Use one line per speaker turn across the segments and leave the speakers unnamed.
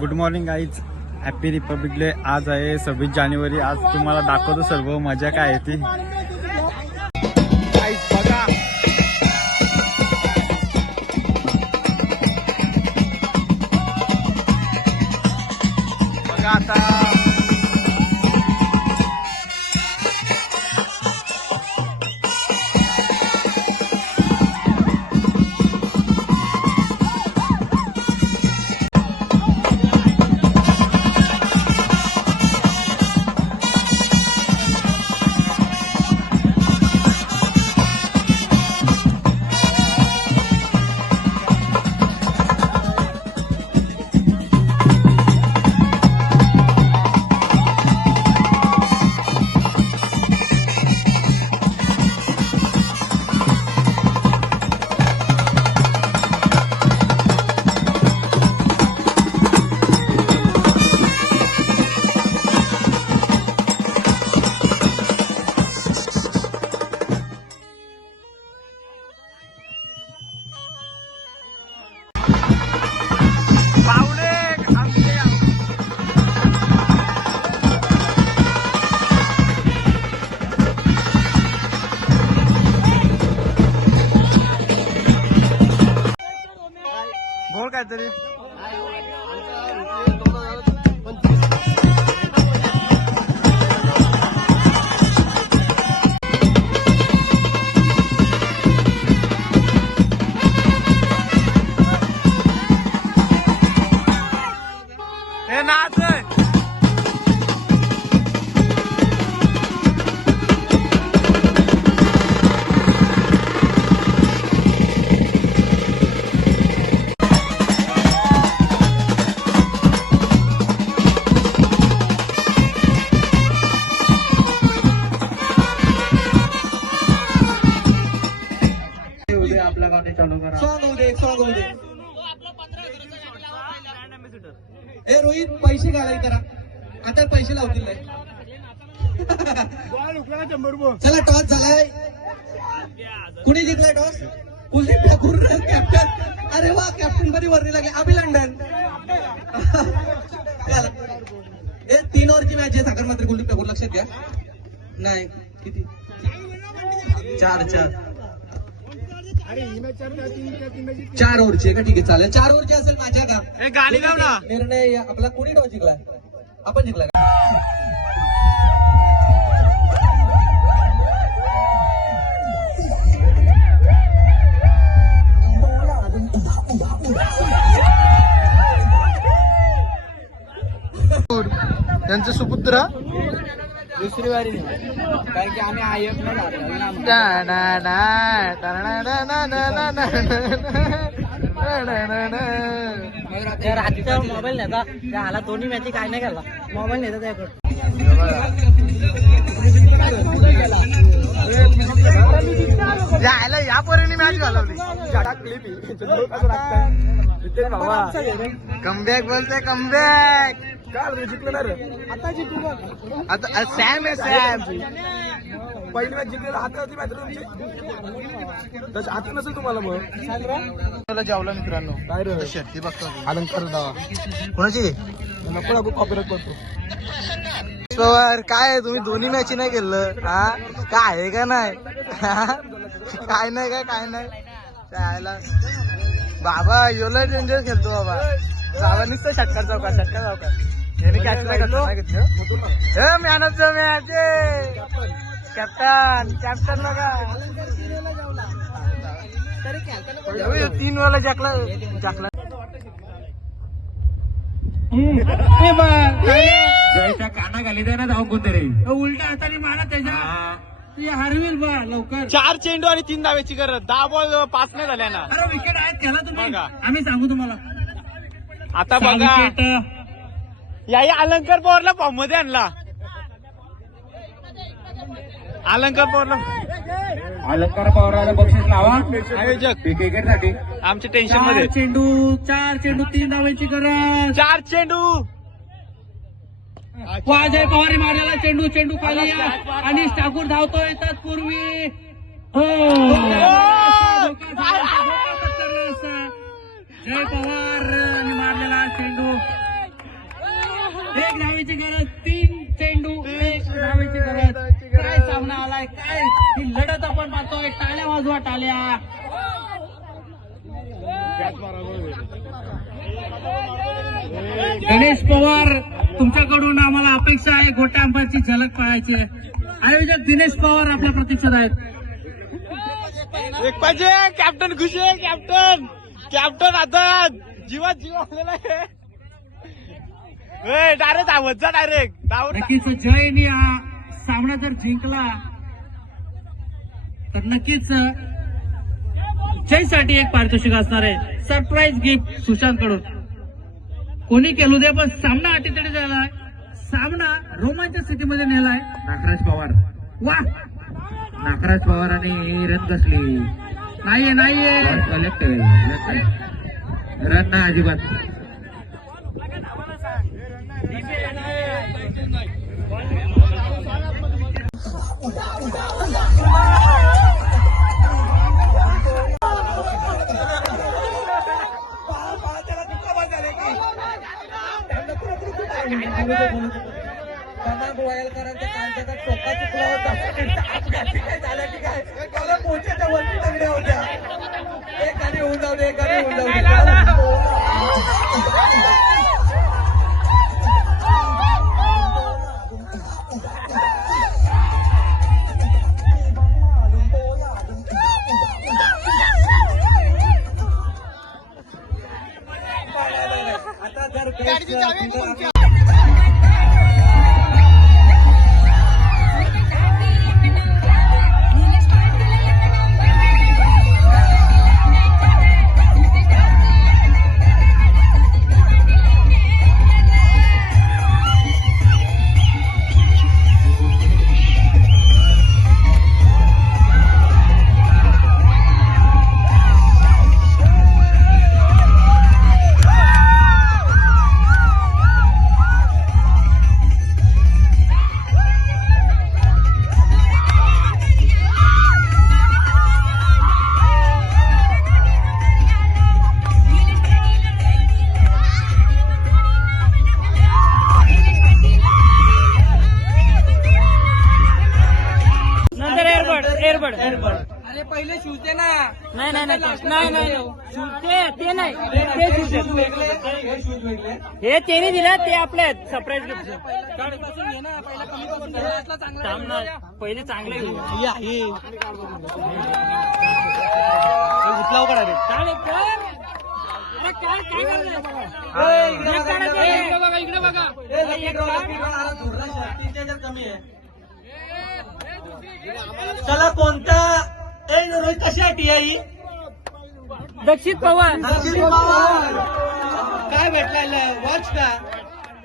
Good morning आईज happy republic day आज आहे सव्वीस जानेवारी. आज तुम्हाला दाखवतो सर्व मजा काय आहे ती.
ए रोहित पैसे घालाय करा. आता पैसे लावतील. चला टॉस झालाय. कुणी जिंकलाय टॉस? कुलदीप ठाकूर. कॅप्टन अरे वा कॅप्टन बरी वरली लागली. चला. ए तीन ओव्हरची मॅच आहे साखर मात्र कुलदीप ठाकूर. लक्षात घ्या. नाही किती? चार चार. चार ओव्हरची आहे का? ठीक आहे चालेल. चार ओव्हरची असेल माझ्या का
गाणी लाव ना.
निर्णय आपला कोणी टॉस जिंकलाय आपण जिंकला का?
त्यांचे सुपुत्र
दुसरी वारी कारण की आम्ही आयफ नाही
रात्रीचा मोबाईल नेता त्या हाला दोन्ही मॅची काय नाही केला मोबाईल नेता त्याकडे
यायला या पोरीने मॅच घालवली कमबॅक बोलते कमबॅक
आता जिंकू बघ.
आता सॅम आहे सॅम.
पहिली मॅच जिंकलेला हात होती मॅच तुमची? तसं हात नसेल तुम्हाला मग.
मला जेवला मित्रांनो.
काय रे?
शर्ती बघतो
अलंकार दावा
कोणाची?
नको नको कॉपीराइट करतो.
पवार काय आहे, तुम्ही? दोन्ही मॅच नाही केलं हा? काय आहे का नाही? काय नाही काय काय नाही. त्याला बाबा योला डेंजर खेळतो बाबा. बाबा नुसतं षटकार चौका षटकार चौका हे मॅनच मॅच कॅप्टन कॅप्टन बघा. तीन वेळा जॅकला जॅकला.
उलटा हाताने मारा त्याच्या. हरविल बा लवकर.
चार चेंडू आणि तीन धावेची गरज. दहा बॉल पाच नाही झाल्या ना.
अरे विकेट आहेत त्याला तुम्ही.
बघा.
आम्ही सांगू तुम्हाला.
आता बघा. याही अलंकार पवारला फॉर्ममध्ये आणला. अलंकार पवारला
अलंकार पवाराला बक्षीस लावा.
आयोजक.
क्रिकेटसाठी
आमच्या
टेन्शनमध्ये. चेंडू चार चेंडू तीन धावांची गरज.
चार चेंडू.
अजय पवार मारलेला चेंडू चेंडू खाली. आणि ठाकूर धावतो येतात पूर्वी हो. जय पवार चेंडू. एक धावेची गरज तीन चेंडू एक धावेची गरज. काय सामना आलाय काय? ही लढत आपण पाहतोय टाळ्या वाजवा टाळ्या. गणेश पवार तुमच्याकडून आम्हाला अपेक्षा आहे गोट्या झलक पाहायची आयोजक दिनेश पवार आपल्या प्रतीक्षेत आहेत.
एक पाहिजे कॅप्टन खुशी आहे कॅप्टन कॅप्टन आता जीवात जीव आलेला आहे. डायरेक्ट धावत जा डायरेक्ट
नक्कीच जयनी हा सामना जर जिंकला तर नक्कीच जयसाठी एक पारितोषिक असणार आहे. सरप्राईज गिफ्ट सुशांत कडून कोणी केलू दे पण सामना अटीतडी झालाय. सामना रोमांच्या स्थितीमध्ये नेलाय. नागराज पवार. वा नागराज पवार आणि रन कसली? नाहीये नाहीये. रन ना अजिबात.
我操
我 पहिले शूज दे ना.
नाही नाही नाही नाही शूज ते नाही. ते
वेगळे हे
त्याने दिलं ते आपले आहेत सरप्राईज
पहिला चांगला
उचलाव?
इकडे बघा, इकडे
बघा.
चला कोणता? रोहित कशी आहे टीआई
दक्षित पवार.
काय भेटलाय वॉच का?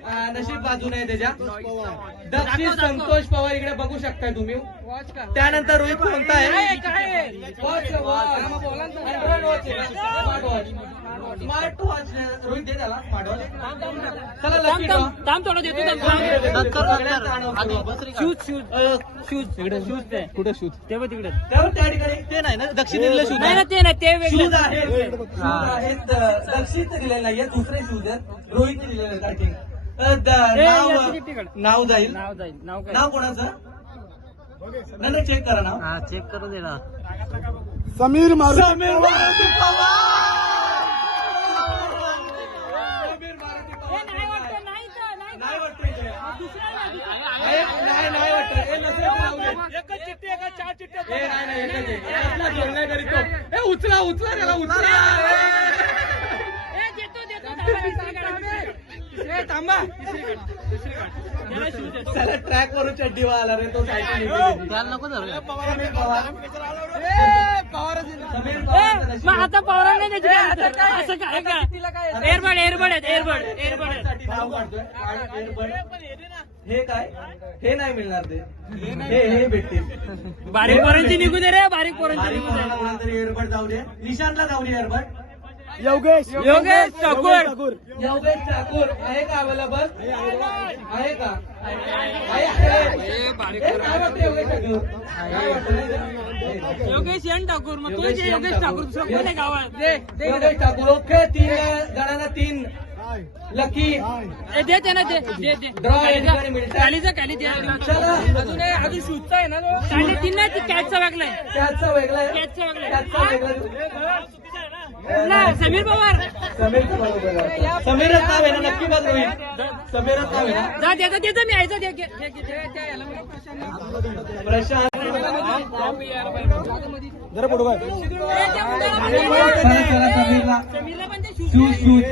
नशीब बाजू नाही त्याच्या. दक्षिण संतोष पवार इकडे बघू शकताय तुम्ही. त्यानंतर रोहित कोणता आहे smart watch smart watch Rohit दे त्याला. स्मार्ट वॉच चला लकी
थांब. थोडं देतो शूज शूज. शूज. शूज ते.
कुठे शूज?
ते बघ तिकडे.
त्या त्या ठिकाणी ते नाही ना दक्षिण दिलेले शूज
नाही ना ते नाही ते
शूज
वेगळे
आहेत शूज आहेत. दक्षिण दिलेले नाहीये दुसरे शूज आहेत. रोहितने दिलेले आहेत. नाव जाईल?
नाव जाईल. नाव काय?
नाव कोणाचं? नाही नाही चेक करा नाव
हा चेक करू दे ना.
समीर मारू
समीर मारुती पवार. मारुती पवार
नाही वाटतं नाही
वाटतं नाही वाटतं.
एकच चिठ्ठी एका चार चिठ्ठ्या
उचला उचला त्याला उचला.
ए, देतो देतो
ए, थांबा. त्याला ट्रॅक वरून चड्डी आला रे तो सायकल
नको
पवार
आता पवार नाही? असं काय काय एअरबड एअरबड आहेत एअरबड एअरबड.
हे काय? हे नाही मिळणार ते. हे हे भेटतील.
बारीक पोरांची निघू दे रे बारीक पोरांची निघू दे.
एअरबड जाऊ दे. निशांतला जाऊ दे एअरबड.
योगेश योगेश ठाकूर.
योगेश ठाकूर आहे का अवेलेबल आहे का? योगेश
एन ठाकूर मग आहे योगेश ठाकूर. दुसरं कोण आहे गावात? दे दे.
योगेश ठाकूर ओके तीन जणांना तीन. लकी.
दे दे ना दे दे दे. कालीचा काली दे
चला.
अजून आहे, अजून शूजचा आहे ना तो? काली तीन नाही ती कॅचचा वागला आहे
त्याचा वेगळा आहे.
कॅचचा वागला
त्याचा वेगळा.
कुठला? समीर पवार.
समीर आहे. समीरच नाव आहे ना नक्की बघ रोहित समीरच नाव आहे ना?
जा देता देता मी मला प्रशांत.
समीरला.
पण दे शूज.
शूज.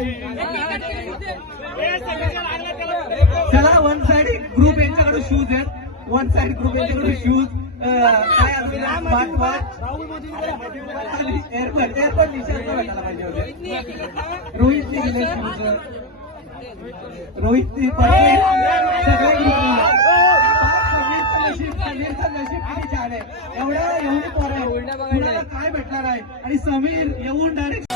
चला वन साइड ग्रुप यांच्याकडे शूज आहेत. वन साइड ग्रुप यांच्याकडे शूज. एअरपोर्ट एअरपोर्ट निशांत भेटायला पाहिजे होते रोहितने गेले शूज रोहितने पडले सगळे एवढा पोरं काय भेटणार आहे आणि समीर येऊन डायरेक्ट.